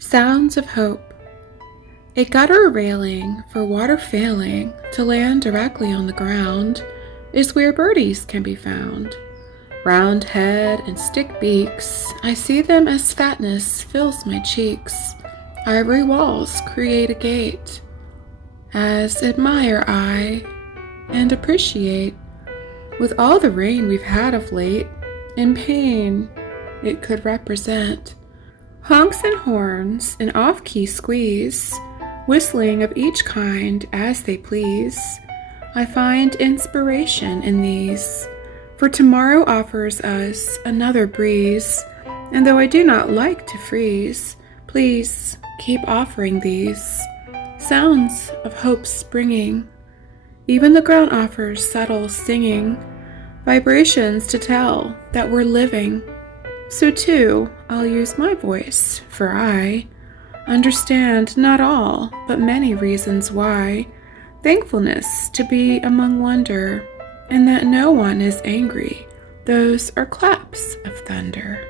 Sounds of hope. A gutter railing for water failing to land directly on the ground is where birdies can be found. Round head and stick beaks, I see them as fatness fills my cheeks. Ivory walls create a gate, as admire I and appreciate. With all the rain we've had of late, in pain it could represent. Honks and horns, an off-key squeeze, whistling of each kind as they please. I find inspiration in these, for tomorrow offers us another breeze, and though I do not like to freeze, please keep offering these sounds of hope springing. Even the ground offers subtle singing, vibrations to tell that we're living. So too, I'll use my voice, for I understand not all, but many reasons why. Thankfulness to be among wonder, and that no one is angry. Those are claps of thunder.